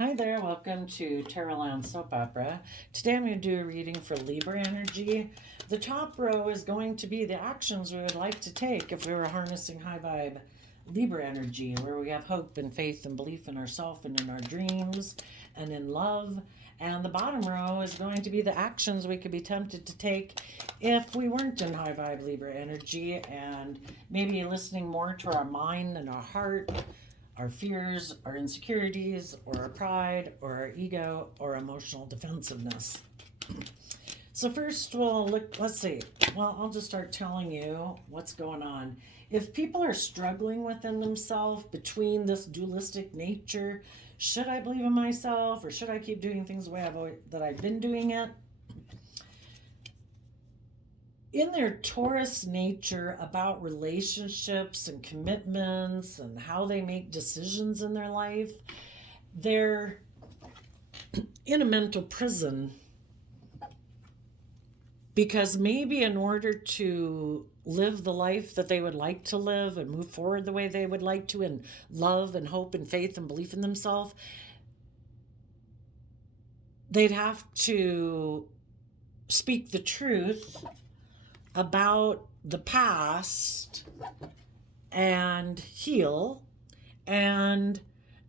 Hi there, welcome to Terraland Soap Opera. Today I'm going to do a reading for Libra energy. The top row is going to be the actions we would like to take if we were harnessing high vibe Libra energy, where we have hope and faith and belief in ourselves and in our dreams and in love. And the bottom row is going to be the actions we could be tempted to take if we weren't in high vibe Libra energy, and maybe listening more to our mind and our heart, our fears, our insecurities, or our pride, or our ego, or emotional defensiveness. So first we'll look, let's see. Well, I'll just start telling you what's going on. If people are struggling within themselves between this dualistic nature, should I believe in myself or should I keep doing things the way that I've been doing it? In their Taurus nature about relationships and commitments and how they make decisions in their life, they're in a mental prison because maybe in order to live the life that they would like to live and move forward the way they would like to, and love and hope and faith and belief in themselves, they'd have to speak the truth about the past and heal. And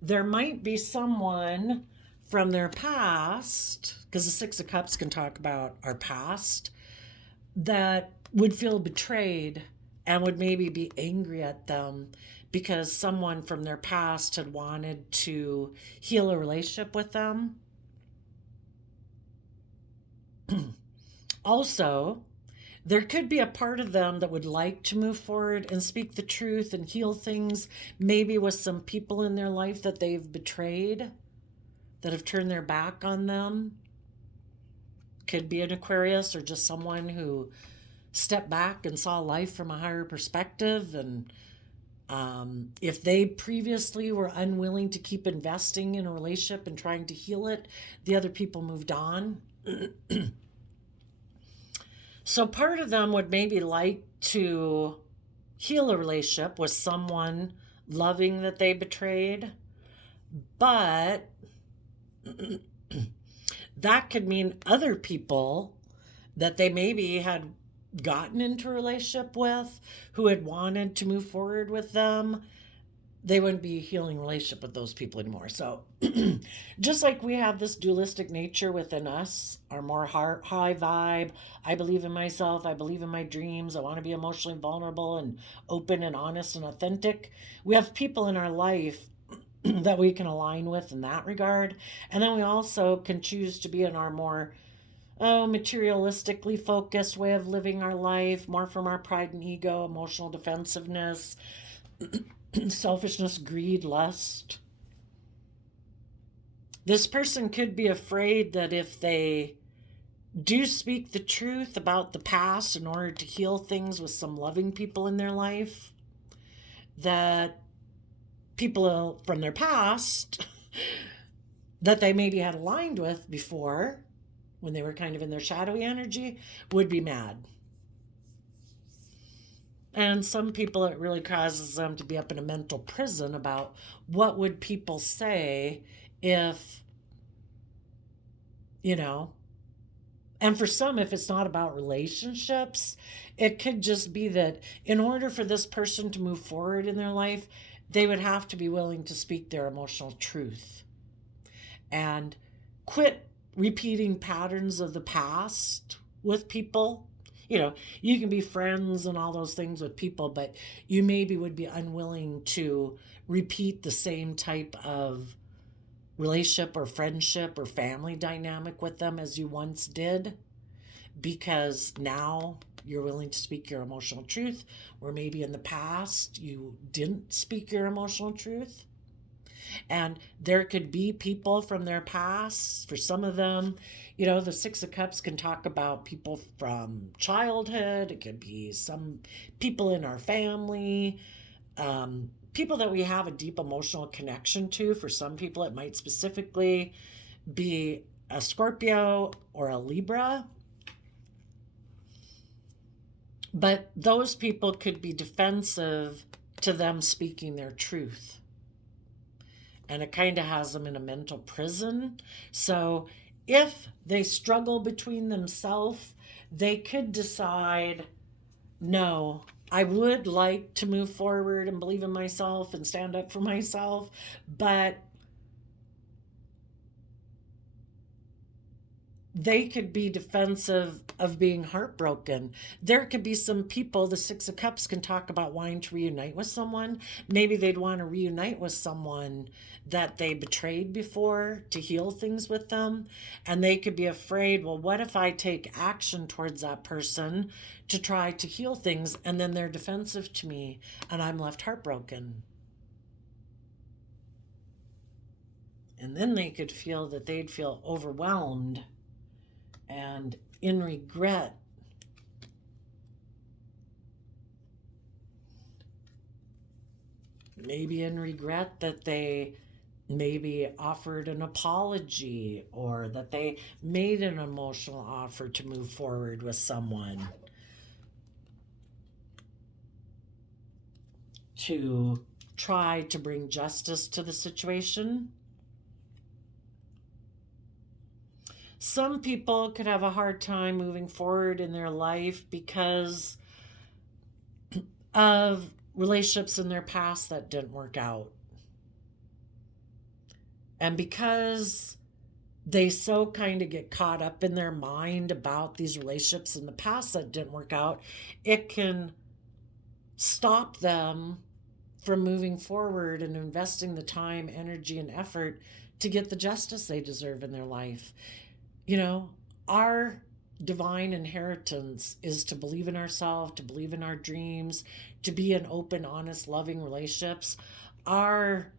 there might be someone from their past, because the Six of Cups can talk about our past, that would feel betrayed and would maybe be angry at them because someone from their past had wanted to heal a relationship with them. Also, there could be a part of them that would like to move forward and speak the truth and heal things, maybe with some people in their life that they've betrayed, that have turned their back on them. Could be an Aquarius or just someone who stepped back and saw life from a higher perspective. And if they previously were unwilling to keep investing in a relationship and trying to heal it, the other people moved on. So part of them would maybe like to heal a relationship with someone loving that they betrayed, but that could mean other people that they maybe had gotten into a relationship with who had wanted to move forward with them, they wouldn't be healing relationship with those people anymore. So just like we have this dualistic nature within us, our more high vibe, I believe in myself, I believe in my dreams, I want to be emotionally vulnerable and open and honest and authentic, we have people in our life that we can align with in that regard. And then we also can choose to be in our more materialistically focused way of living our life, more from our pride and ego, emotional defensiveness, selfishness, greed, lust. This person could be afraid that if they do speak the truth about the past in order to heal things with some loving people in their life, that people from their past that they maybe had aligned with before, when they were kind of in their shadowy energy, would be mad. And some people, it really causes them to be up in a mental prison about what would people say if, and for some, if it's not about relationships, it could just be that in order for this person to move forward in their life, they would have to be willing to speak their emotional truth and quit repeating patterns of the past with people. You can be friends and all those things with people, but you maybe would be unwilling to repeat the same type of relationship or friendship or family dynamic with them as you once did, because now you're willing to speak your emotional truth, or maybe in the past you didn't speak your emotional truth. And there could be people from their past. For some of them, the Six of Cups can talk about people from childhood. It could be some people in our family, people that we have a deep emotional connection to. For some people, it might specifically be a Scorpio or a Libra. But those people could be defensive to them speaking their truth. and it kind of has them in a mental prison. So if they struggle between themselves, they could decide, no, I would like to move forward and believe in myself and stand up for myself, but they could be defensive of being heartbroken. There could be some people, the Six of Cups can talk about wanting to reunite with someone. Maybe they'd want to reunite with someone that they betrayed before to heal things with them. And they could be afraid, well, what if I take action towards that person to try to heal things, and then they're defensive to me and I'm left heartbroken? And then they could feel that they'd feel overwhelmed and in regret. Maybe in regret that they maybe offered an apology, or that they made an emotional offer to move forward with someone, to try to bring justice to the situation. Some people could have a hard time moving forward in their life because of relationships in their past that didn't work out. And because they so kind of get caught up in their mind about these relationships in the past that didn't work out, it can stop them from moving forward and investing the time, energy, and effort to get the justice they deserve in their life. You know, our divine inheritance is to believe in ourselves, to believe in our dreams, to be in open, honest, loving relationships. Our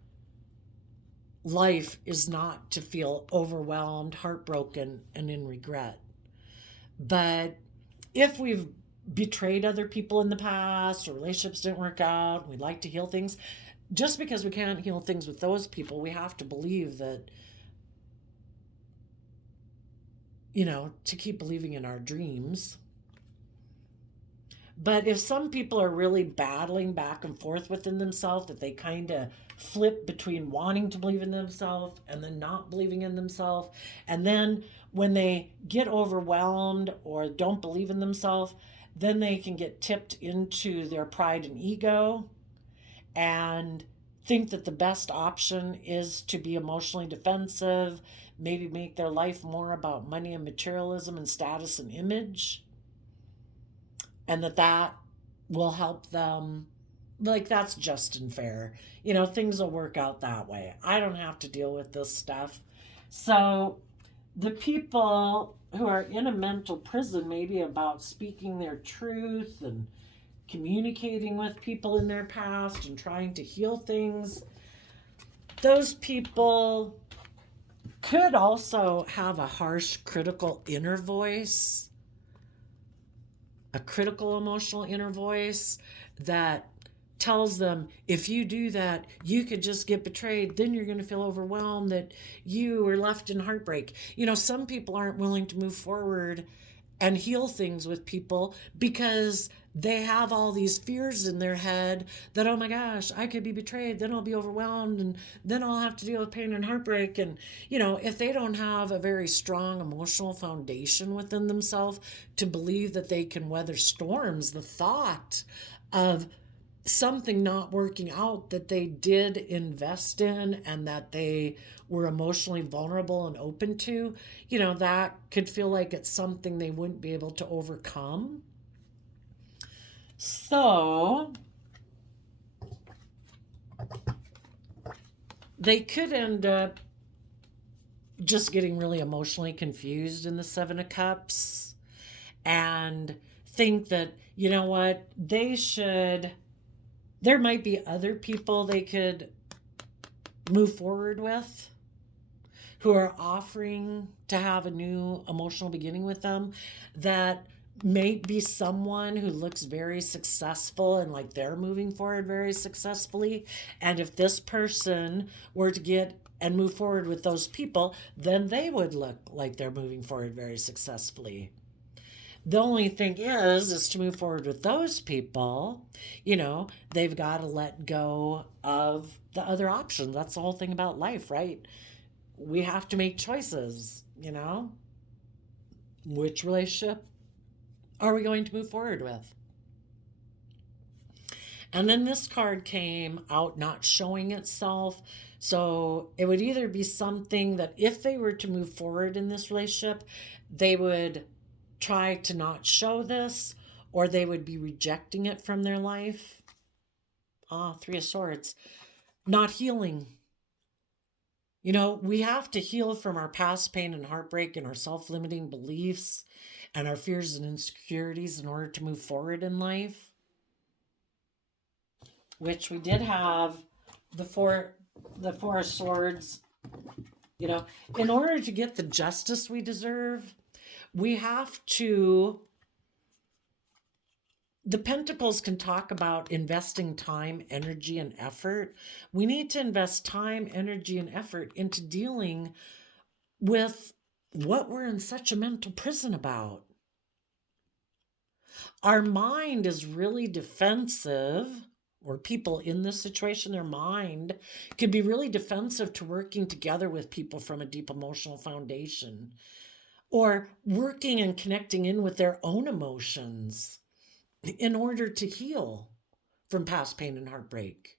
life is not to feel overwhelmed, heartbroken, and in regret. But if we've betrayed other people in the past, or relationships didn't work out, we'd like to heal things, just because we can't heal things with those people, we have to believe that, you know, to keep believing in our dreams. But if some people are really battling back and forth within themselves, that they kind of flip between wanting to believe in themselves and then not believing in themselves, and then when they get overwhelmed or don't believe in themselves, then they can get tipped into their pride and ego and think that the best option is to be emotionally defensive, maybe make their life more about money and materialism and status and image, and that will help them. Like, that's just and fair. You know, things will work out that way. I don't have to deal with this stuff. So the people who are in a mental prison, maybe about speaking their truth and communicating with people in their past and trying to heal things, those people could also have a harsh, critical inner voice, a critical emotional inner voice that tells them, if you do that, you could just get betrayed. Then you're going to feel overwhelmed that you are left in heartbreak. You know, some people aren't willing to move forward and heal things with people because they have all these fears in their head that, oh my gosh, I could be betrayed, then I'll be overwhelmed, and then I'll have to deal with pain and heartbreak. And, you know, if they don't have a very strong emotional foundation within themselves to believe that they can weather storms, the thought of something not working out that they did invest in and that they were emotionally vulnerable and open to, you know, that could feel like it's something they wouldn't be able to overcome. So they could end up just getting really emotionally confused in the Seven of Cups and think that, you know what, there might be other people they could move forward with who are offering to have a new emotional beginning with them, that may be someone who looks very successful and like they're moving forward very successfully. And if this person were to get and move forward with those people, then they would look like they're moving forward very successfully. The only thing is to move forward with those people, they've got to let go of the other options. That's the whole thing about life, right? We have to make choices. Which relationship are we going to move forward with? And then this card came out not showing itself. So it would either be something that if they were to move forward in this relationship, they would try to not show this, or they would be rejecting it from their life. Three of Swords. Not healing. We have to heal from our past pain and heartbreak and our self limiting beliefs and our fears and insecurities in order to move forward in life. Which we did have the four of Swords. In order to get the justice we deserve, we have to. The Pentacles can talk about investing time, energy, and effort. We need to invest time, energy, and effort into dealing with what we're in such a mental prison about. Our mind is really defensive, or people in this situation, their mind can be really defensive to working together with people from a deep emotional foundation, or working and connecting in with their own emotions in order to heal from past pain and heartbreak.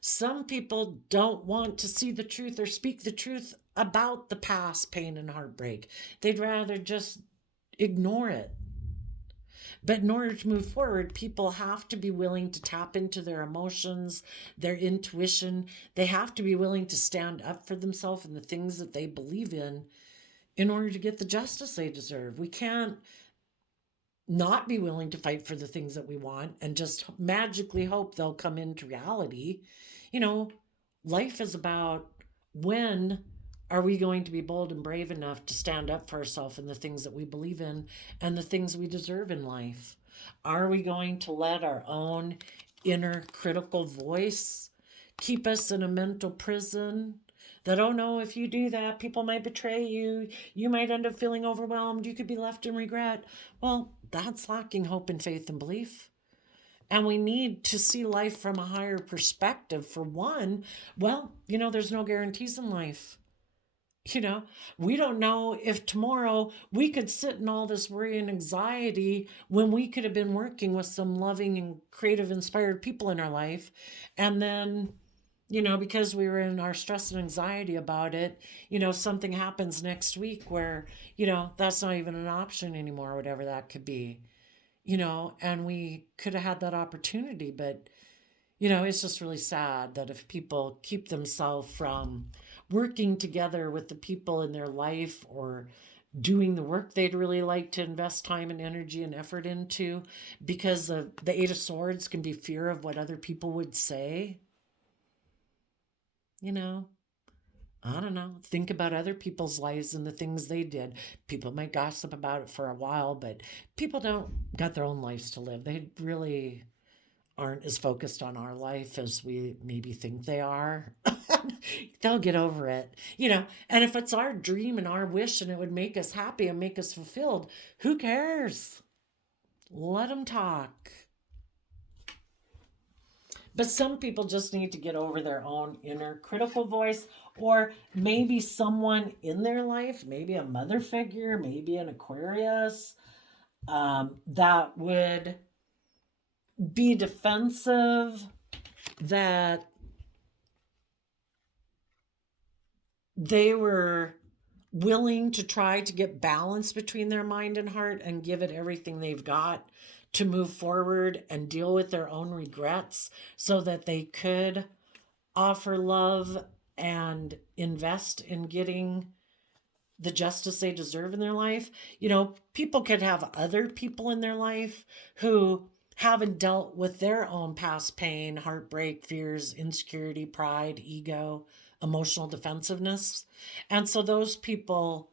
Some people don't want to see the truth or speak the truth about the past pain and heartbreak. They'd rather just ignore it. But in order to move forward, people have to be willing to tap into their emotions, their intuition. They have to be willing to stand up for themselves and the things that they believe in order to get the justice they deserve. We can't not be willing to fight for the things that we want and just magically hope they'll come into reality. Life is about, when are we going to be bold and brave enough to stand up for ourselves and the things that we believe in and the things we deserve in life? Are we going to let our own inner critical voice keep us in a mental prison? That, oh no, if you do that, people might betray you. You might end up feeling overwhelmed. You could be left in regret. Well, that's lacking hope and faith and belief. And we need to see life from a higher perspective. For one, well, there's no guarantees in life. We don't know if tomorrow we could sit in all this worry and anxiety when we could have been working with some loving and creative, inspired people in our life. And then, because we were in our stress and anxiety about it, something happens next week where, that's not even an option anymore, whatever that could be, and we could have had that opportunity. But, it's just really sad that if people keep themselves from working together with the people in their life or doing the work they'd really like to invest time and energy and effort into, because of the Eight of Swords can be fear of what other people would say. I don't know. Think about other people's lives and the things they did. People might gossip about it for a while, but people don't got their own lives to live. They really aren't as focused on our life as we maybe think they are. They'll get over it. And if it's our dream and our wish and it would make us happy and make us fulfilled, who cares? Let them talk. But some people just need to get over their own inner critical voice, or maybe someone in their life, maybe a mother figure, maybe an Aquarius, that would be defensive, that they were willing to try to get balance between their mind and heart and give it everything they've got to move forward and deal with their own regrets so that they could offer love and invest in getting the justice they deserve in their life. People could have other people in their life who haven't dealt with their own past pain, heartbreak, fears, insecurity, pride, ego, emotional defensiveness. And so those people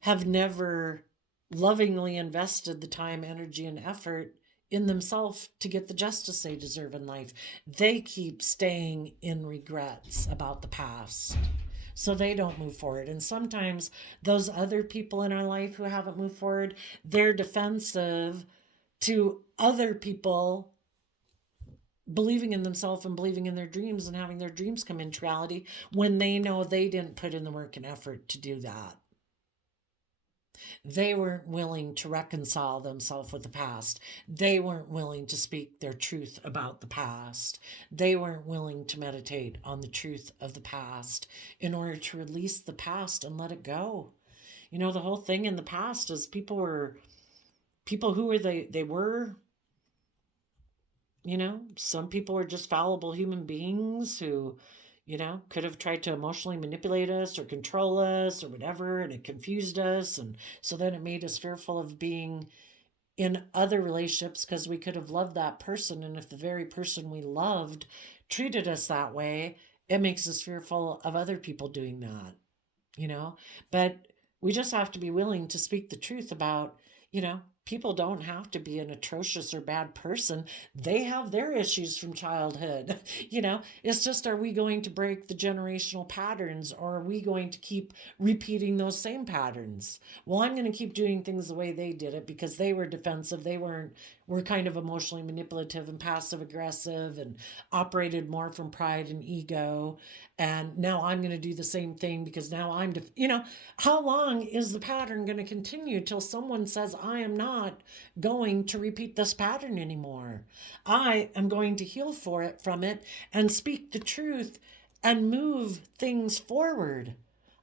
have never lovingly invested the time, energy, and effort in themselves to get the justice they deserve in life. They keep staying in regrets about the past. so they don't move forward. And sometimes those other people in our life who haven't moved forward, they're defensive to other people believing in themselves and believing in their dreams and having their dreams come into reality when they know they didn't put in the work and effort to do that. They weren't willing to reconcile themselves with the past. They weren't willing to speak their truth about the past. They weren't willing to meditate on the truth of the past in order to release the past and let it go. You know, the whole thing in the past is people who were they were, you know, some people were just fallible human beings who, you know, could have tried to emotionally manipulate us or control us or whatever, and it confused us. And so then it made us fearful of being in other relationships because we could have loved that person. And if the very person we loved treated us that way, it makes us fearful of other people doing that, you know? But we just have to be willing to speak the truth about, you know, people don't have to be an atrocious or bad person. They have their issues from childhood. You know, it's just, are we going to break the generational patterns, or are we going to keep repeating those same patterns? Well, I'm going to keep doing things the way they did it because they were defensive. Were kind of emotionally manipulative and passive aggressive and operated more from pride and ego. And now I'm going to do the same thing because now you know, how long is the pattern going to continue till someone says, I am not going to repeat this pattern anymore. I am going to heal from it and speak the truth and move things forward.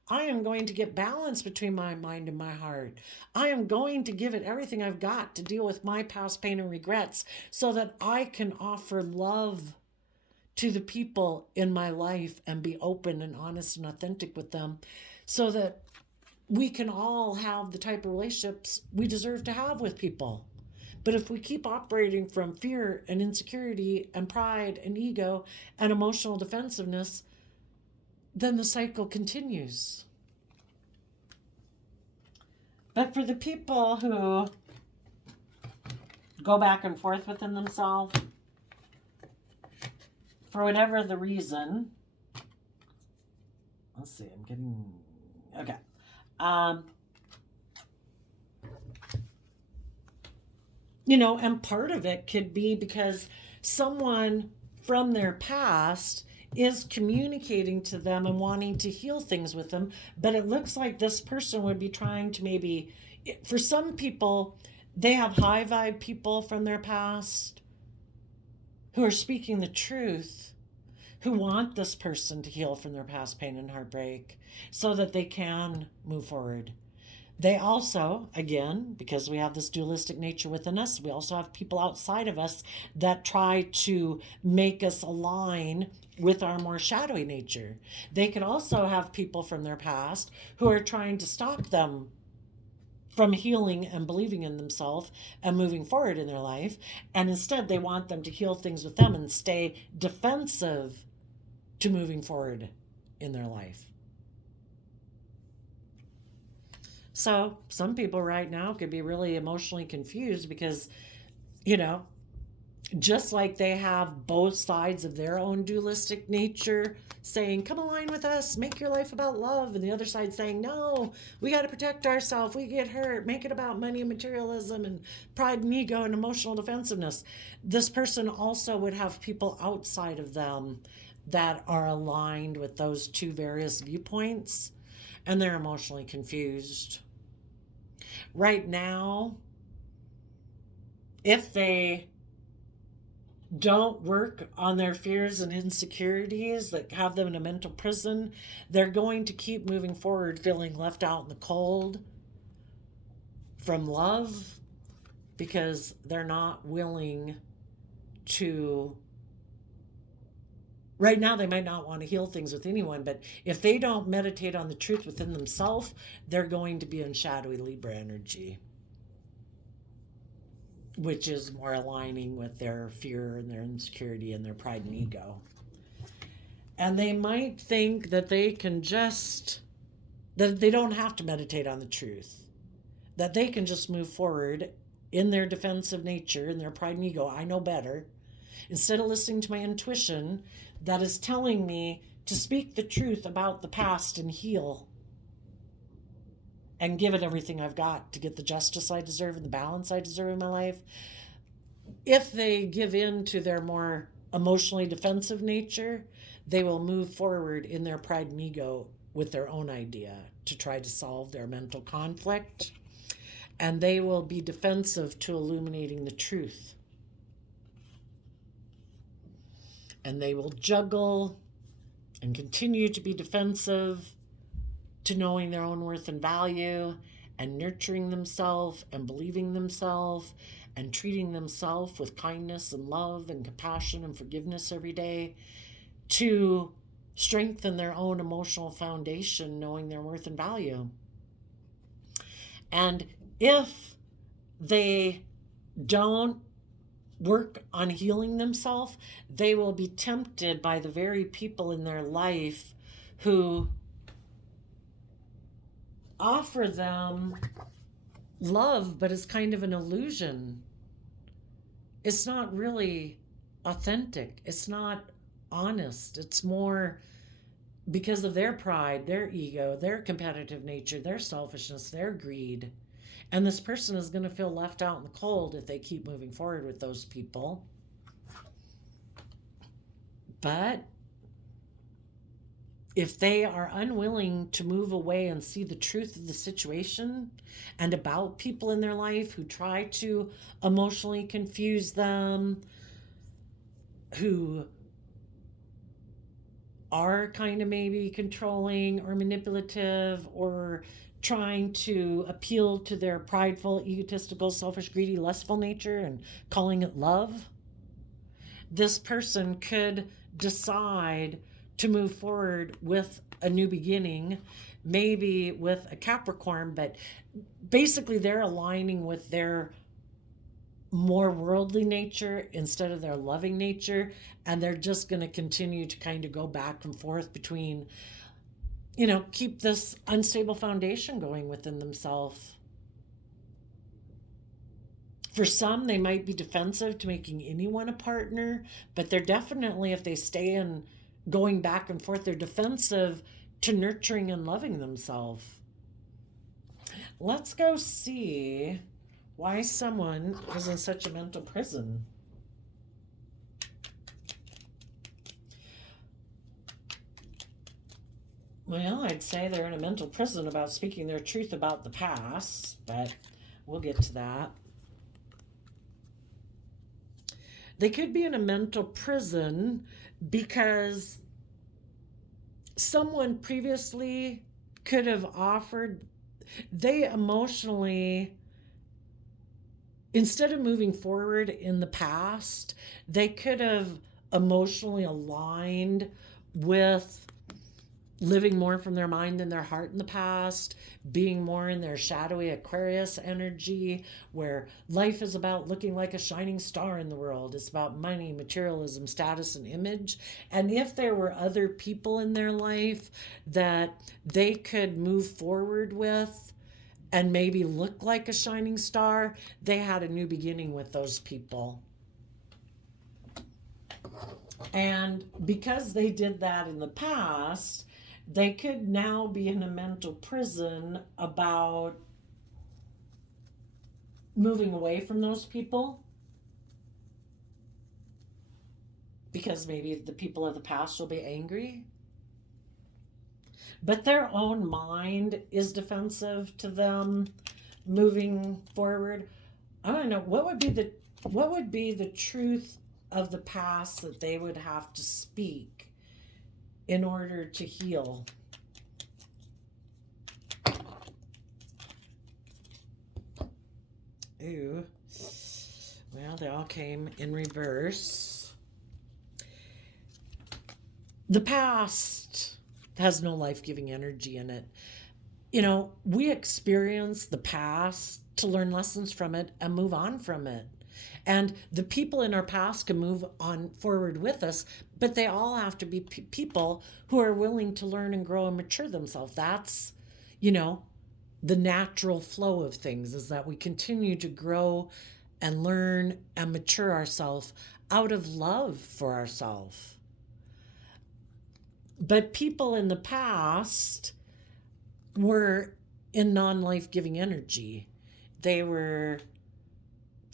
I am going to get balance between my mind and my heart. I am going to give it everything I've got to deal with my past pain and regrets so that I can offer love to the people in my life and be open and honest and authentic with them so that we can all have the type of relationships we deserve to have with people. But if we keep operating from fear and insecurity and pride and ego and emotional defensiveness, then the cycle continues. But for the people who go back and forth within themselves, for whatever the reason, let's see, I'm getting, okay. You know, and part of it could be because someone from their past is communicating to them and wanting to heal things with them, but it looks like this person would be trying to maybe, for some people, they have high vibe people from their past who are speaking the truth, who want this person to heal from their past pain and heartbreak so that they can move forward. They also, again, because we have this dualistic nature within us, we also have people outside of us that try to make us align with our more shadowy nature. They could also have people from their past who are trying to stop them from healing and believing in themselves and moving forward in their life. And instead, they want them to heal things with them and stay defensive to moving forward in their life. So some people right now could be really emotionally confused because, you know, just like they have both sides of their own dualistic nature saying, come align with us, make your life about love. And the other side saying, no, we got to protect ourselves. We get hurt. Make it about money and materialism and pride and ego and emotional defensiveness. This person also would have people outside of them that are aligned with those two various viewpoints, and they're emotionally confused. Right now, if they don't work on their fears and insecurities that have them in a mental prison, they're going to keep moving forward feeling left out in the cold from love because they're not willing to. Right now, they might not want to heal things with anyone, but if they don't meditate on the truth within themselves, they're going to be in shadowy Libra energy, which is more aligning with their fear and their insecurity and their pride and ego. And they might think that they can that they don't have to meditate on the truth, that they can just move forward in their defensive nature, in their pride and ego. I know better. Instead of listening to my intuition that is telling me to speak the truth about the past and heal and give it everything I've got to get the justice I deserve and the balance I deserve in my life. If they give in to their more emotionally defensive nature, they will move forward in their pride and ego with their own idea to try to solve their mental conflict. And they will be defensive to illuminating the truth. And they will juggle and continue to be defensive to knowing their own worth and value and nurturing themselves and believing themselves and treating themselves with kindness and love and compassion and forgiveness every day to strengthen their own emotional foundation, knowing their worth and value. And if they don't work on healing themselves, they will be tempted by the very people in their life who offer them love, but it's kind of an illusion. It's not really authentic. It's not honest. It's more because of their pride, their ego, their competitive nature, their selfishness, their greed. And this person is going to feel left out in the cold if they keep moving forward with those people. But if they are unwilling to move away and see the truth of the situation and about people in their life who try to emotionally confuse them, who are kind of maybe controlling or manipulative or trying to appeal to their prideful, egotistical, selfish, greedy, lustful nature and calling it love, this person could decide to move forward with a new beginning, maybe with a Capricorn, but basically they're aligning with their more worldly nature instead of their loving nature, and they're just going to continue to kind of go back and forth between, keep this unstable foundation going within themselves. For some, they might be defensive to making anyone a partner, but they're definitely, if they stay in going back and forth, they're defensive to nurturing and loving themselves. Let's go see why someone is in such a mental prison. Well, I'd say they're in a mental prison about speaking their truth about the past, but we'll get to that. They could be in a mental prison because someone previously could have offered, they emotionally, instead of moving forward in the past, they could have emotionally aligned with living more from their mind than their heart in the past, being more in their shadowy Aquarius energy, where life is about looking like a shining star in the world. It's about money, materialism, status, and image. And if there were other people in their life that they could move forward with and maybe look like a shining star, they had a new beginning with those people. And because they did that in the past, they could now be in a mental prison about moving away from those people, because maybe the people of the past will be angry. But their own mind is defensive to them moving forward. I don't know, what would be the truth of the past that they would have to speak in order to heal? Ooh. Well, they all came in reverse. The past has no life-giving energy in it. We experience the past to learn lessons from it and move on from it. And the people in our past can move on forward with us, but they all have to be people who are willing to learn and grow and mature themselves. That's, the natural flow of things, is that we continue to grow and learn and mature ourselves out of love for ourselves. But people in the past were in non-life giving energy. They were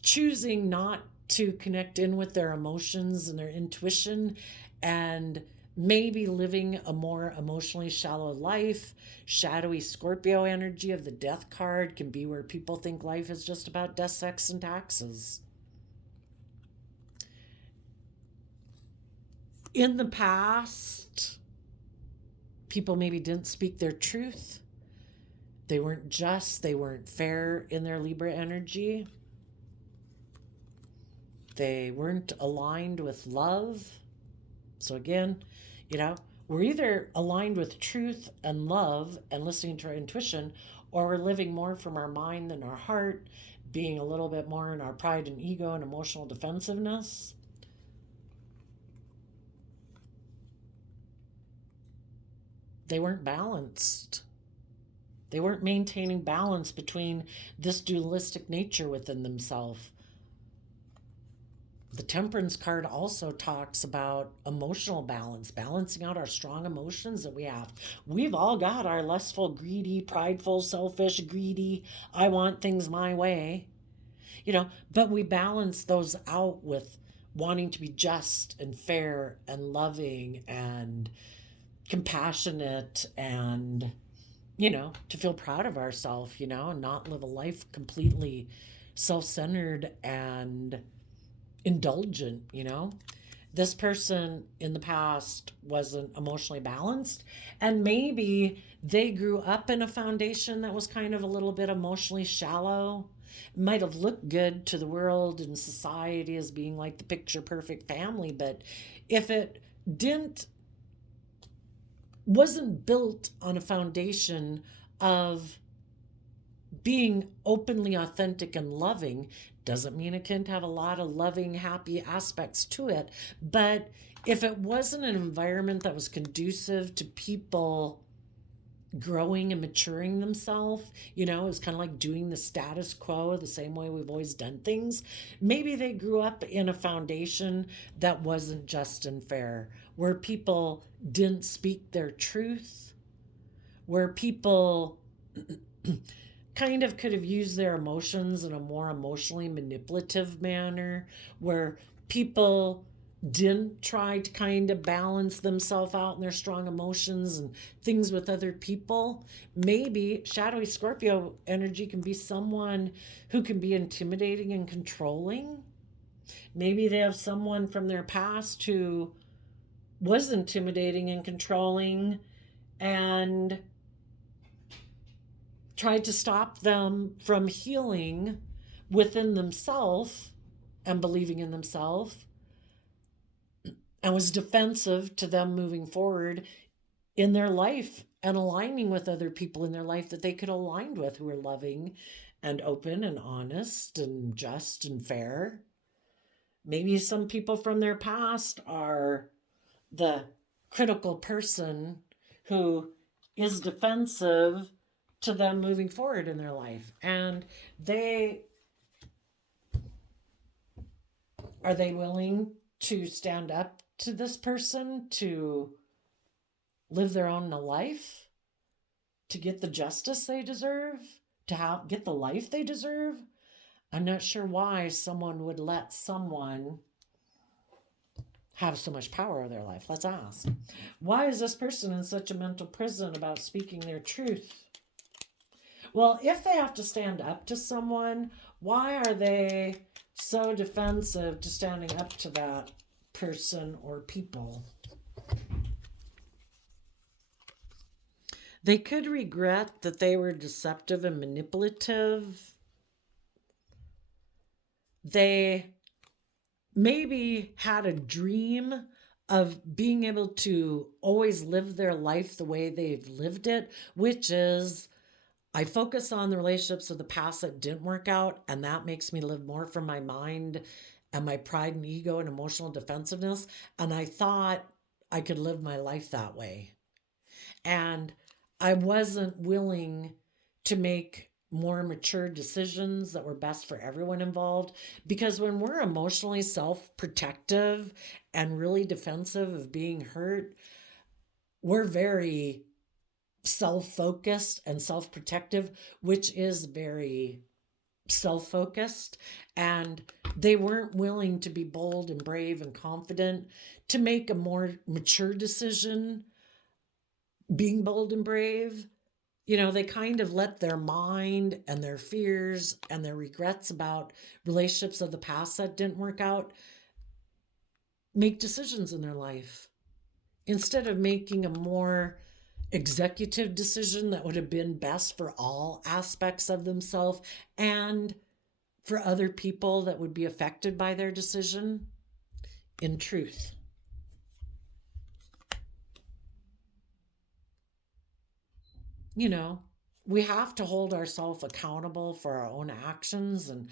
choosing not to connect in with their emotions and their intuition, and maybe living a more emotionally shallow life. Shadowy Scorpio energy of the death card can be where people think life is just about death, sex, and taxes. In the past, people maybe didn't speak their truth. They weren't just, they weren't fair in their Libra energy. They weren't aligned with love. So again, we're either aligned with truth and love and listening to our intuition, or we're living more from our mind than our heart, being a little bit more in our pride and ego and emotional defensiveness. They weren't balanced. They weren't maintaining balance between this dualistic nature within themselves. The Temperance card also talks about emotional balance, balancing out our strong emotions that we have. We've all got our lustful, greedy, prideful, selfish, greedy, I want things my way, but we balance those out with wanting to be just and fair and loving and compassionate and, to feel proud of ourselves, and not live a life completely self centered and indulgent. This person in the past wasn't emotionally balanced, and maybe they grew up in a foundation that was kind of a little bit emotionally shallow. It might have looked good to the world and society as being like the picture perfect family, but if it didn't wasn't built on a foundation of being openly authentic and loving, doesn't mean it can't have a lot of loving, happy aspects to it. But if it wasn't an environment that was conducive to people growing and maturing themselves, it was kind of like doing the status quo the same way we've always done things. Maybe they grew up in a foundation that wasn't just and fair, where people didn't speak their truth, where people kind of could have used their emotions in a more emotionally manipulative manner, where people didn't try to kind of balance themselves out in their strong emotions and things with other people. Maybe shadowy Scorpio energy can be someone who can be intimidating and controlling. Maybe they have someone from their past who was intimidating and controlling and tried to stop them from healing within themselves and believing in themselves, and was defensive to them moving forward in their life and aligning with other people in their life that they could align with, who are loving and open and honest and just and fair. Maybe some people from their past are the critical person who is defensive to them moving forward in their life. And are they willing to stand up to this person, to live their own life, to get the justice they deserve, to get the life they deserve? I'm not sure why someone would let someone have so much power over their life. Let's ask. Why is this person in such a mental prison about speaking their truth? Well, if they have to stand up to someone, why are they so defensive to standing up to that person or people? They could regret that they were deceptive and manipulative. They maybe had a dream of being able to always live their life the way they've lived it, which is, I focus on the relationships of the past that didn't work out, and that makes me live more from my mind and my pride and ego and emotional defensiveness. And I thought I could live my life that way. And I wasn't willing to make more mature decisions that were best for everyone involved. Because when we're emotionally self protective and really defensive of being hurt, We're very self-focused and self-protective, which is very self-focused, and they weren't willing to be bold and brave and confident to make a more mature decision being bold and brave. They kind of let their mind and their fears and their regrets about relationships of the past that didn't work out make decisions in their life instead of making a more executive decision that would have been best for all aspects of themselves and for other people that would be affected by their decision. In truth, you know, we have to hold ourselves accountable for our own actions. And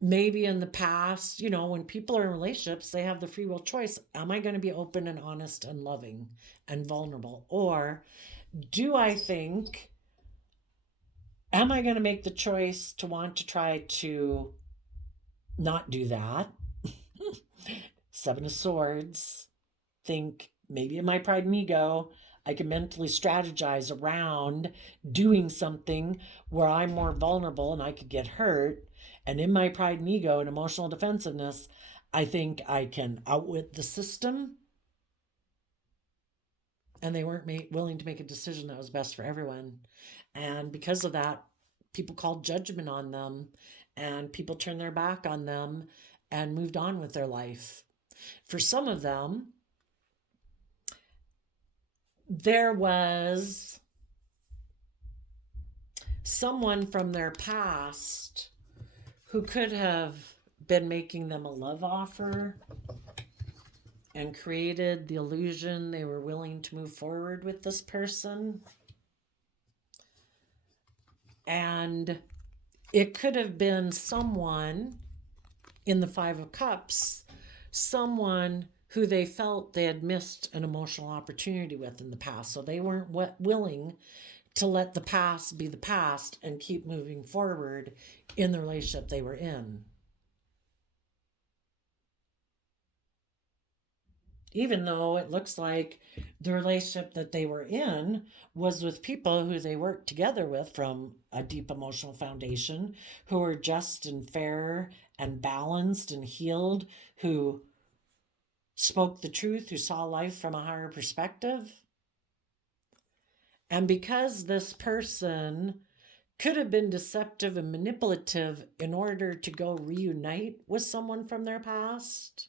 maybe in the past, when people are in relationships, they have the free will choice. Am I going to be open and honest and loving and vulnerable? Or do I think, am I going to make the choice to want to try to not do that? Seven of Swords. Think maybe in my pride and ego, I can mentally strategize around doing something where I'm more vulnerable and I could get hurt. And in my pride and ego and emotional defensiveness, I think I can outwit the system. And they weren't willing to make a decision that was best for everyone. And because of that, people called judgment on them and people turned their back on them and moved on with their life. For some of them, there was someone from their past who could have been making them a love offer and created the illusion they were willing to move forward with this person. And it could have been someone in the Five of Cups, someone who they felt they had missed an emotional opportunity with in the past. So they weren't willing to let the past be the past and keep moving forward in the relationship they were in. Even though it looks like the relationship that they were in was with people who they worked together with from a deep emotional foundation, who were just and fair and balanced and healed, who spoke the truth, who saw life from a higher perspective. And because this person could have been deceptive and manipulative in order to go reunite with someone from their past,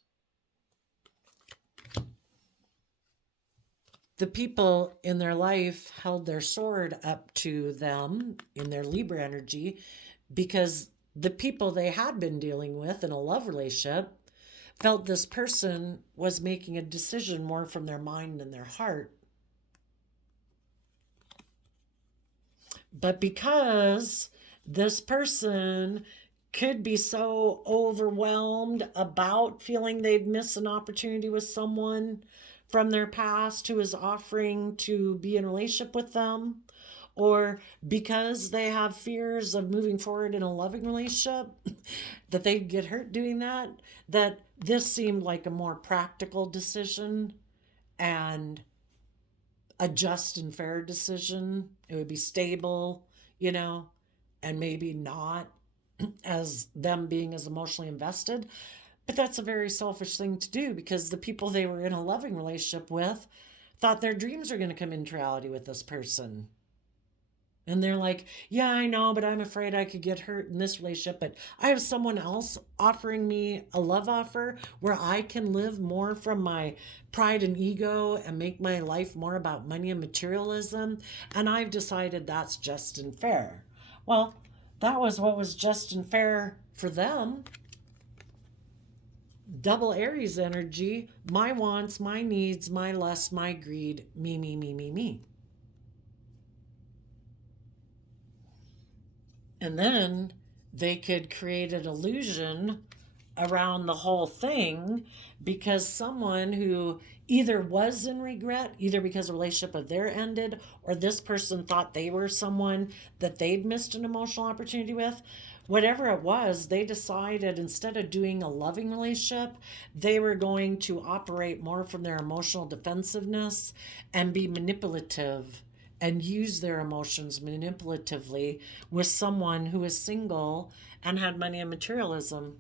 the people in their life held their sword up to them in their Libra energy, because the people they had been dealing with in a love relationship felt this person was making a decision more from their mind and their heart. But because this person could be so overwhelmed about feeling they'd miss an opportunity with someone from their past who is offering to be in a relationship with them, or because they have fears of moving forward in a loving relationship, that they'd get hurt doing that, that this seemed like a more practical decision and a just and fair decision. It would be stable, and maybe not as them being as emotionally invested. But that's a very selfish thing to do, because the people they were in a loving relationship with thought their dreams were going to come into reality with this person. And they're like, yeah, I know, but I'm afraid I could get hurt in this relationship. But I have someone else offering me a love offer where I can live more from my pride and ego and make my life more about money and materialism. And I've decided that's just and fair. Well, that was what was just and fair for them. Double Aries energy, my wants, my needs, my lust, my greed, me, me, me, me, me. And then they could create an illusion around the whole thing, because someone who either was in regret, either because a relationship of their ended, or this person thought they were someone that they'd missed an emotional opportunity with, whatever it was, they decided instead of doing a loving relationship, they were going to operate more from their emotional defensiveness and be manipulative and use their emotions manipulatively with someone who is single and had money and materialism.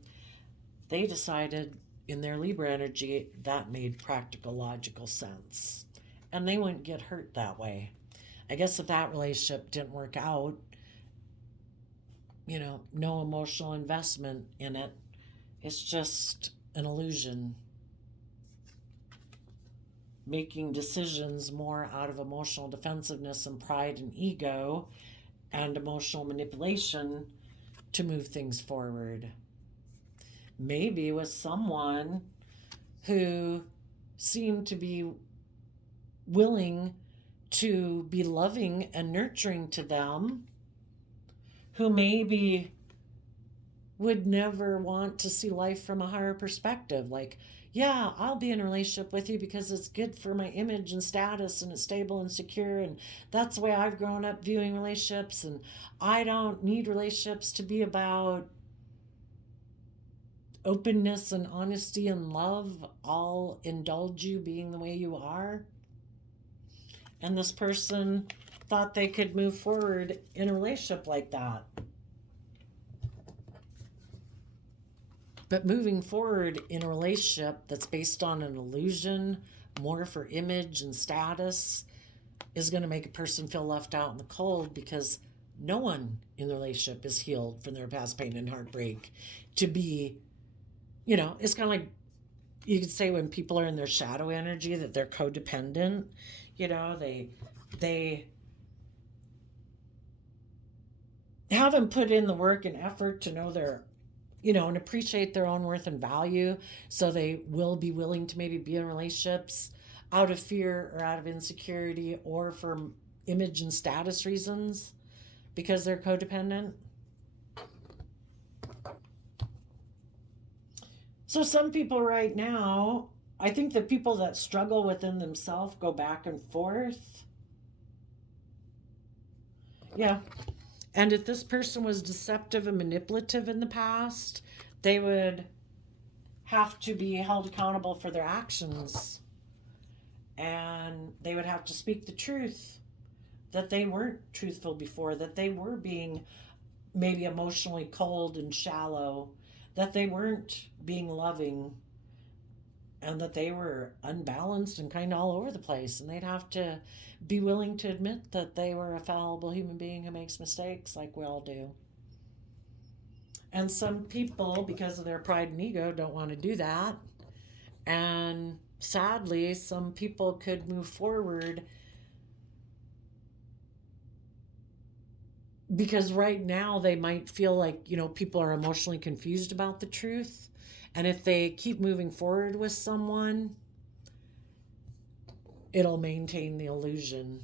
They decided in their Libra energy that made practical, logical sense. And they wouldn't get hurt that way. I guess if that relationship didn't work out, no emotional investment in it. It's just an illusion. Making decisions more out of emotional defensiveness and pride and ego and emotional manipulation to move things forward. Maybe with someone who seemed to be willing to be loving and nurturing to them, who maybe would never want to see life from a higher perspective. Like, yeah, I'll be in a relationship with you because it's good for my image and status and it's stable and secure. And that's the way I've grown up viewing relationships. And I don't need relationships to be about openness and honesty and love. I'll indulge you being the way you are. And this person thought they could move forward in a relationship like that. But moving forward in a relationship that's based on an illusion, more for image and status, is going to make a person feel left out in the cold because no one in the relationship is healed from their past pain and heartbreak. To be, it's kind of like you could say when people are in their shadow energy that they're codependent. They haven't put in the work and effort to know and appreciate their own worth and value. So they will be willing to maybe be in relationships out of fear or out of insecurity or for image and status reasons because they're codependent. So some people right now, I think the people that struggle within themselves go back and forth. Yeah. And if this person was deceptive and manipulative in the past, they would have to be held accountable for their actions. And they would have to speak the truth that they weren't truthful before, that they were being maybe emotionally cold and shallow, that they weren't being loving, and that they were unbalanced and kind of all over the place. And they'd have to be willing to admit that they were a fallible human being who makes mistakes like we all do. And some people, because of their pride and ego, don't want to do that. And sadly, some people could move forward because right now they might feel like, people are emotionally confused about the truth. And if they keep moving forward with someone, it'll maintain the illusion.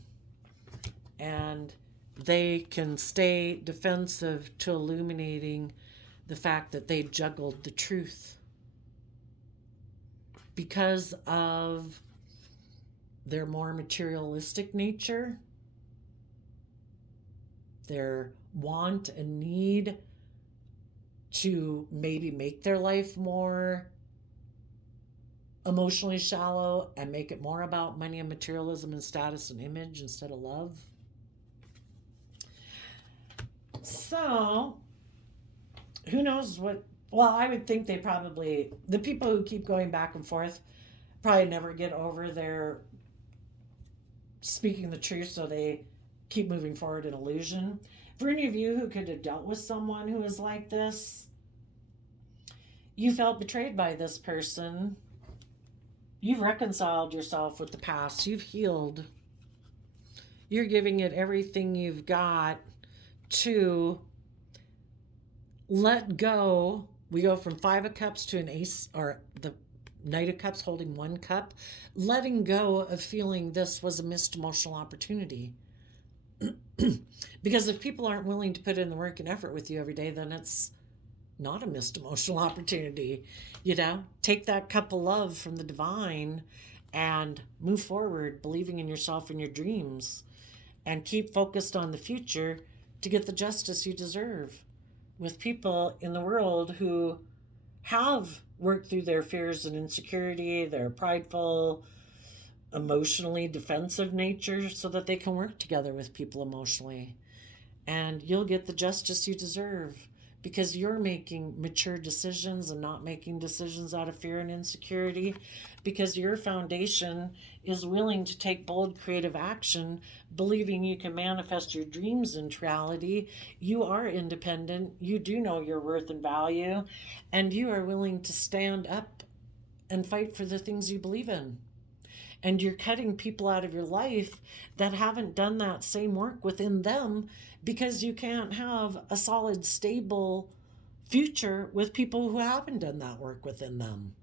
And they can stay defensive to illuminating the fact that they juggled the truth because of their more materialistic nature, their want and need to maybe make their life more emotionally shallow and make it more about money and materialism and status and image instead of love. So, who knows what? Well, I would think the people who keep going back and forth probably never get over their speaking the truth, so they keep moving forward in illusion. For any of you who could have dealt with someone who is like this, you felt betrayed by this person. You've reconciled yourself with the past. You've healed. You're giving it everything you've got to let go. We go from 5 of Cups to an Ace, or the Knight of Cups holding 1 cup. Letting go of feeling this was a missed emotional opportunity. Because if people aren't willing to put in the work and effort with you every day, then it's not a missed emotional opportunity. Take that cup of love from the divine and move forward, believing in yourself and your dreams, and keep focused on the future to get the justice you deserve. with people in the world who have worked through their fears and insecurity, their prideful, emotionally defensive nature, so that they can work together with people emotionally. And you'll get the justice you deserve because you're making mature decisions and not making decisions out of fear and insecurity, because your foundation is willing to take bold creative action, believing you can manifest your dreams into reality. You are independent, you do know your worth and value, and you are willing to stand up and fight for the things you believe in. And you're cutting people out of your life that haven't done that same work within them, because you can't have a solid, stable future with people who haven't done that work within them.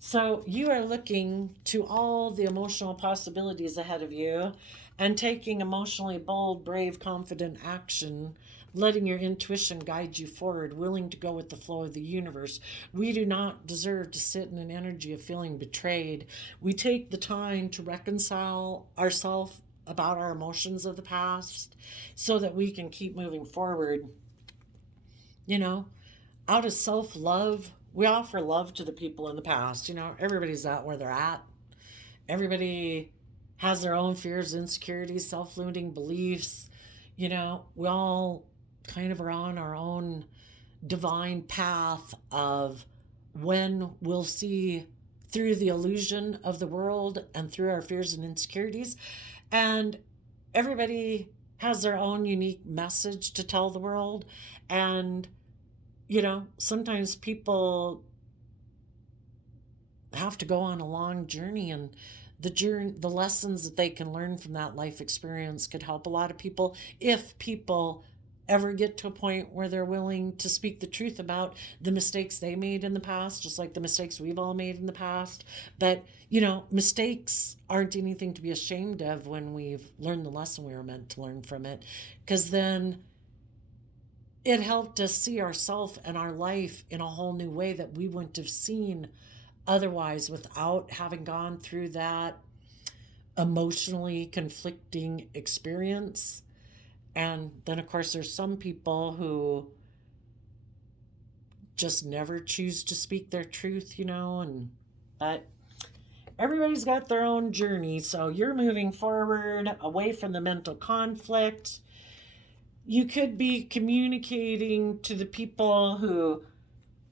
So you are looking to all the emotional possibilities ahead of you and taking emotionally bold, brave, confident action, letting your intuition guide you forward, willing to go with the flow of the universe. We do not deserve to sit in an energy of feeling betrayed. We take the time to reconcile ourselves about our emotions of the past so that we can keep moving forward. You know, out of self love, we offer love to the people in the past. Everybody's at where they're at. Everybody has their own fears, insecurities, self limiting beliefs. We all kind of are on our own divine path of when we'll see through the illusion of the world and through our fears and insecurities. And everybody has their own unique message to tell the world. And, sometimes people have to go on a long journey, and the lessons that they can learn from that life experience could help a lot of people if people ever get to a point where they're willing to speak the truth about the mistakes they made in the past, just like the mistakes we've all made in the past. But mistakes aren't anything to be ashamed of when we've learned the lesson we were meant to learn from it, because then it helped us see ourselves and our life in a whole new way that we wouldn't have seen otherwise without having gone through that emotionally conflicting experience. And then, of course, there's some people who just never choose to speak their truth, but everybody's got their own journey. So you're moving forward away from the mental conflict. You could be communicating to the people who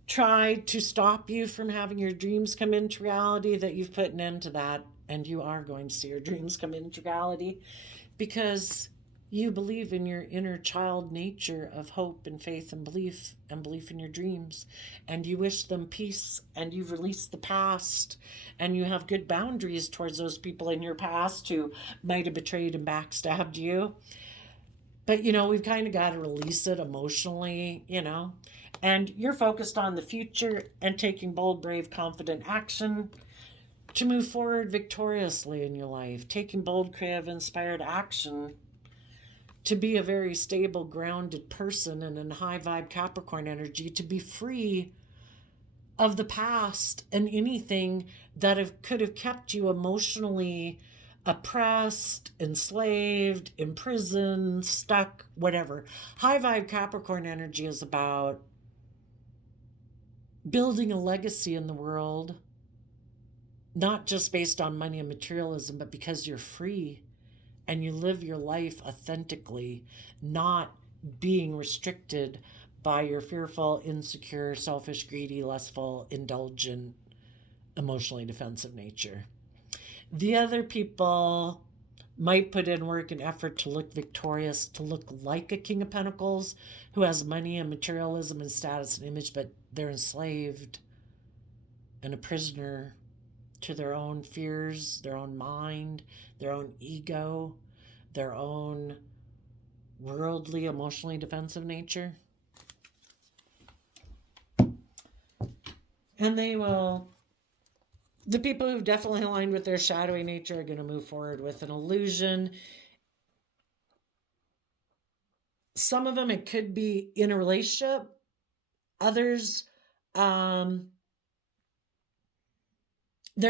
tried to stop you from having your dreams come into reality that you've put an end to that, and you are going to see your dreams come into reality because you believe in your inner child nature of hope and faith and belief in your dreams, and you wish them peace, and you've released the past, and you have good boundaries towards those people in your past who might have betrayed and backstabbed you. But we've kind of got to release it emotionally, and you're focused on the future and taking bold, brave, confident action to move forward victoriously in your life, taking bold, creative, inspired action to be a very stable, grounded person and in high vibe Capricorn energy, to be free of the past and anything that could have kept you emotionally oppressed, enslaved, imprisoned, stuck, whatever. High vibe Capricorn energy is about building a legacy in the world, not just based on money and materialism, but because you're free and you live your life authentically, not being restricted by your fearful, insecure, selfish, greedy, lustful, indulgent, emotionally defensive nature. The other people might put in work and effort to look victorious, to look like a King of Pentacles who has money and materialism and status and image, but they're enslaved and a prisoner to their own fears, their own mind, their own ego, their own worldly, emotionally defensive nature. And the people who've definitely aligned with their shadowy nature are going to move forward with an illusion. Some of them, it could be in a relationship. Others, they're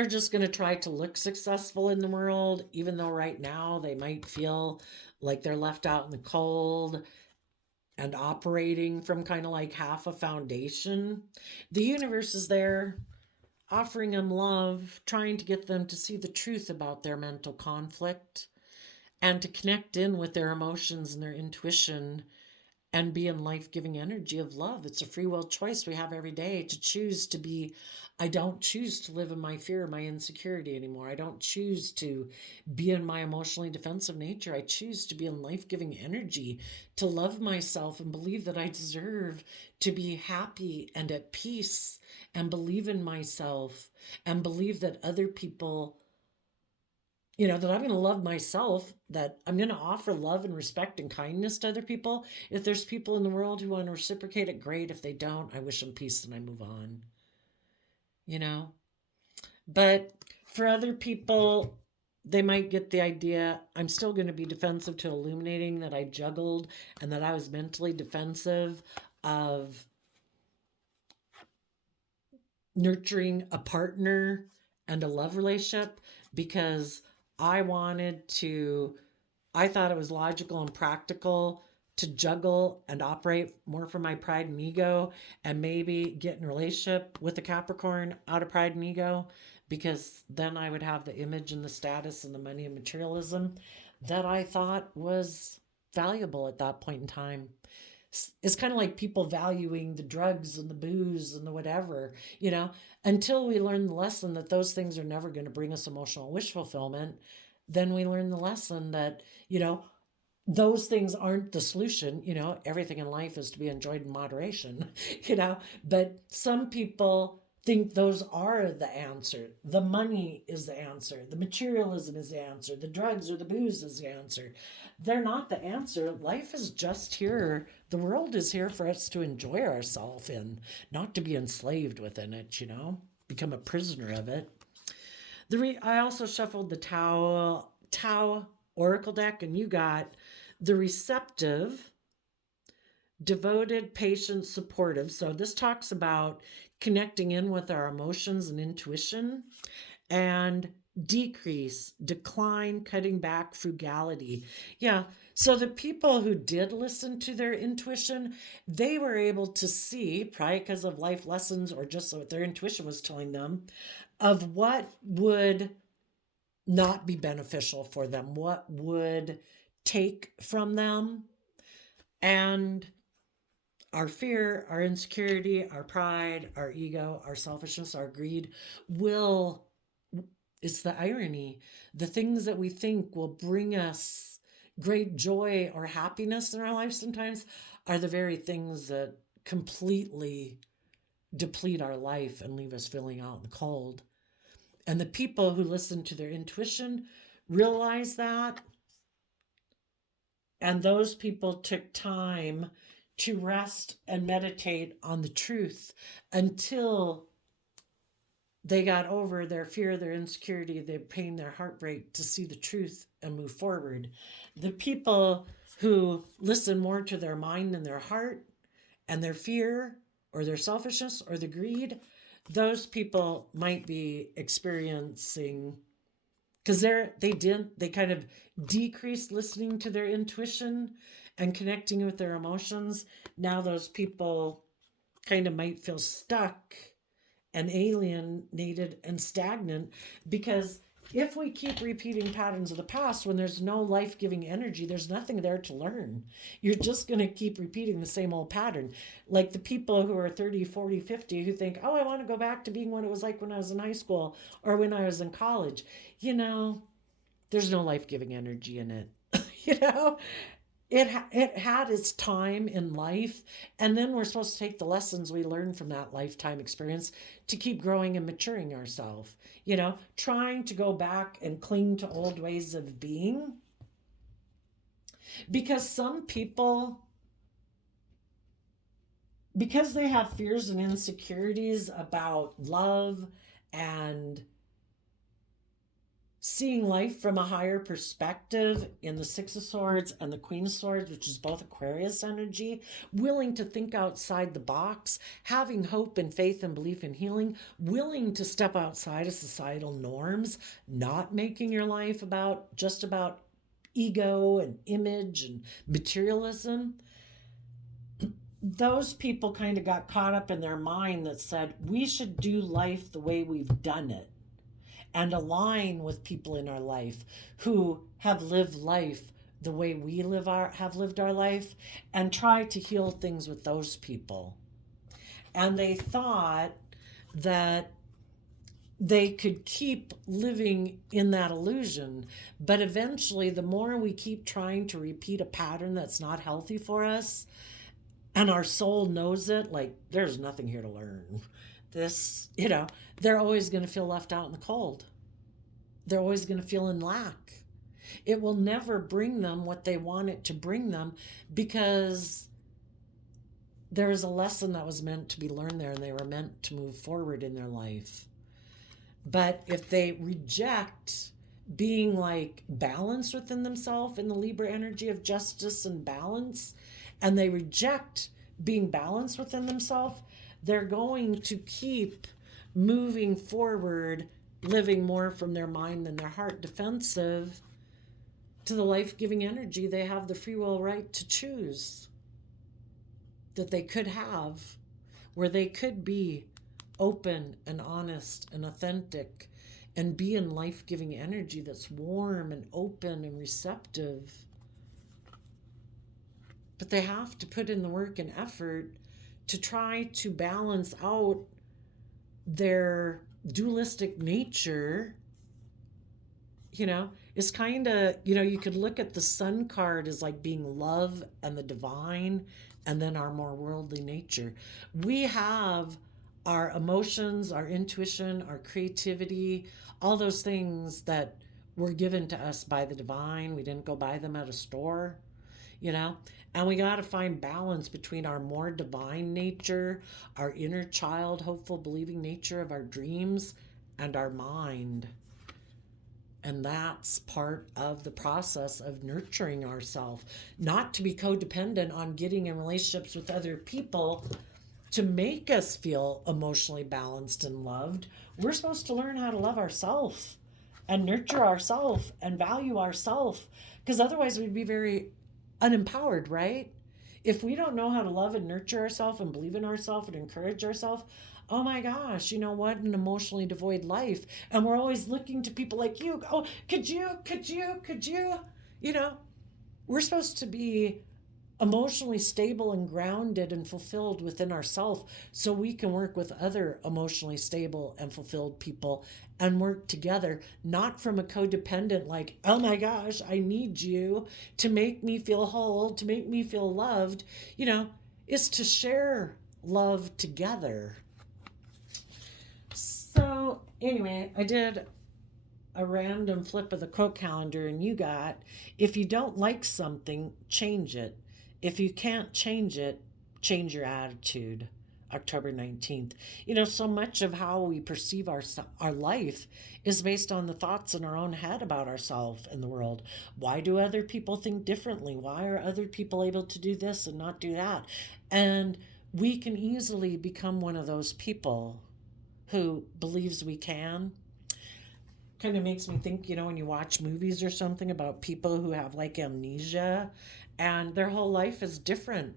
just going to try to look successful in the world, even though right now they might feel like they're left out in the cold. and operating from kind of like half a foundation. The universe is there offering them love, trying to get them to see the truth about their mental conflict and to connect in with their emotions and their intuition and be in life-giving energy of love. It's a free will choice we have every day to choose to be. I don't choose to live in my fear, my insecurity anymore. I don't choose to be in my emotionally defensive nature. I choose to be in life-giving energy, to love myself and believe that I deserve to be happy and at peace, and believe in myself and believe that other people, that I'm going to love myself, that I'm going to offer love and respect and kindness to other people. If there's people in the world who want to reciprocate it, great. If they don't, I wish them peace and I move on, you know? But for other people, they might get the idea I'm still going to be defensive to illuminating that I juggled and that I was mentally defensive of nurturing a partner and a love relationship because I wanted to I thought it was logical and practical to juggle and operate more from my pride and ego and maybe get in a relationship with a Capricorn out of pride and ego because then I would have the image and the status and the money and materialism that I thought was valuable at that point in time. It's kind of like people valuing the drugs and the booze and the whatever, until we learn the lesson that those things are never going to bring us emotional wish fulfillment. Then we learn the lesson that, those things aren't the solution. Everything in life is to be enjoyed in moderation, but some people think those are the answer. The money is the answer. The materialism is the answer. The drugs or the booze is the answer. They're not the answer. Life is just here. The world is here for us to enjoy ourselves in, not to be enslaved within it, become a prisoner of it. I also shuffled the Tao Oracle deck, and you got the receptive, devoted, patient, supportive. So this talks about connecting in with our emotions and intuition, and decrease, decline, cutting back, frugality. Yeah. So the people who did listen to their intuition, they were able to see, probably because of life lessons or just what their intuition was telling them, of what would not be beneficial for them, what would take from them. And our fear, our insecurity, our pride, our ego, our selfishness, our greed will, it's the irony, the things that we think will bring us great joy or happiness in our life sometimes are the very things that completely deplete our life and leave us feeling out in the cold. And the people who listen to their intuition realize that. And those people took time to rest and meditate on the truth until they got over their fear, their insecurity, their pain, their heartbreak to see the truth and move forward. The people who listen more to their mind and their heart and their fear or their selfishness or the greed, those people might be experiencing, because they kind of decreased listening to their intuition and connecting with their emotions. Now those people kind of might feel stuck and alienated and stagnant, because if we keep repeating patterns of the past, when there's no life-giving energy, there's nothing there to learn. You're just going to keep repeating the same old pattern. Like the people who are 30, 40, 50 who think, oh, I want to go back to being what it was like when I was in high school or when I was in college. There's no life-giving energy in it. you know, it had its time in life, and then we're supposed to take the lessons we learned from that lifetime experience to keep growing and maturing ourselves. Trying to go back and cling to old ways of being, because some people, because they have fears and insecurities about love and seeing life from a higher perspective in the Six of Swords and the Queen of Swords, which is both Aquarius energy, willing to think outside the box, having hope and faith and belief in healing, willing to step outside of societal norms, not making your life just about ego and image and materialism. those people kind of got caught up in their mind that said we should do life the way we've done it and align with people in our life who have lived life the way we have lived our life, and try to heal things with those people. And they thought that they could keep living in that illusion. But eventually, the more we keep trying to repeat a pattern that's not healthy for us, and our soul knows it, like there's nothing here to learn. This, they're always going to feel left out in the cold. They're always going to feel in lack. It will never bring them what they want it to bring them, because there is a lesson that was meant to be learned there, and they were meant to move forward in their life. But if they reject being like balanced within themselves in the Libra energy of justice and balance, and they reject being balanced within themselves, they're going to keep moving forward, living more from their mind than their heart, defensive to the life-giving energy they have the free will right to choose, that they could have, where they could be open and honest and authentic and be in life-giving energy that's warm and open and receptive. But they have to put in the work and effort to try to balance out their dualistic nature. It's kind of, you could look at the sun card as like being love and the divine, and then our more worldly nature. We have our emotions, our intuition, our creativity, all those things that were given to us by the divine. We didn't go buy them at a store, and we got to find balance between our more divine nature, our inner child, hopeful, believing nature of our dreams, and our mind. And that's part of the process of nurturing ourselves, not to be codependent on getting in relationships with other people to make us feel emotionally balanced and loved. We're supposed to learn how to love ourselves and nurture ourselves and value ourselves, because otherwise we'd be very unempowered, right? If we don't know how to love and nurture ourselves and believe in ourselves and encourage ourselves, oh my gosh, what an emotionally devoid life. And we're always looking to people like you. Oh, could you? We're supposed to be emotionally stable and grounded and fulfilled within ourselves, so we can work with other emotionally stable and fulfilled people and work together, not from a codependent like, oh my gosh, I need you to make me feel whole, to make me feel loved. It's to share love together. So anyway, I did a random flip of the quote calendar, and you got, if you don't like something, change it. If you can't change it, change your attitude. October 19th. So much of how we perceive our life is based on the thoughts in our own head about ourselves and the world. Why do other people think differently? Why are other people able to do this and not do that? And we can easily become one of those people who believes we can. Kind of makes me think, when you watch movies or something about people who have like amnesia and their whole life is different.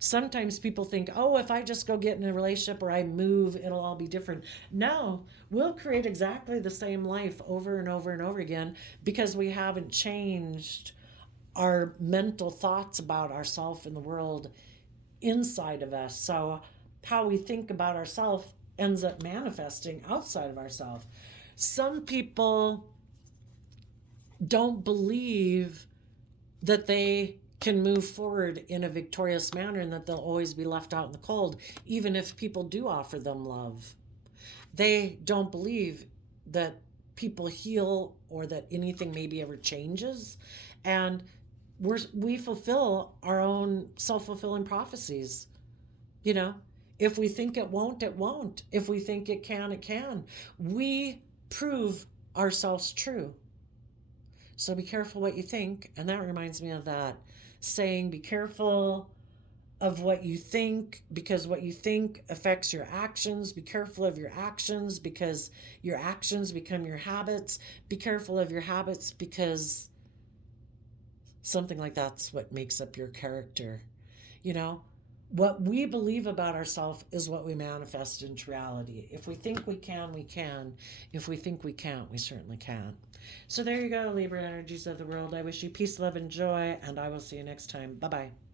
Sometimes people think, oh, if I just go get in a relationship or I move, it'll all be different. No, we'll create exactly the same life over and over and over again, because we haven't changed our mental thoughts about ourselves and the world inside of us. So how we think about ourselves ends up manifesting outside of ourselves. Some people don't believe that they can move forward in a victorious manner and that they'll always be left out in the cold, even if people do offer them love. They don't believe that people heal or that anything maybe ever changes. And we fulfill our own self-fulfilling prophecies. If we think it won't, it won't. If we think it can, it can. We prove ourselves true. So be careful what you think. And that reminds me of that saying, be careful of what you think, because what you think affects your actions. Be careful of your actions, because your actions become your habits. Be careful of your habits, because something like that's what makes up your character. what we believe about ourselves is what we manifest into reality. If we think we can, we can. If we think we can't, we certainly can't. So there you go, Libra energies of the world. I wish you peace, love, and joy, and I will see you next time. Bye bye.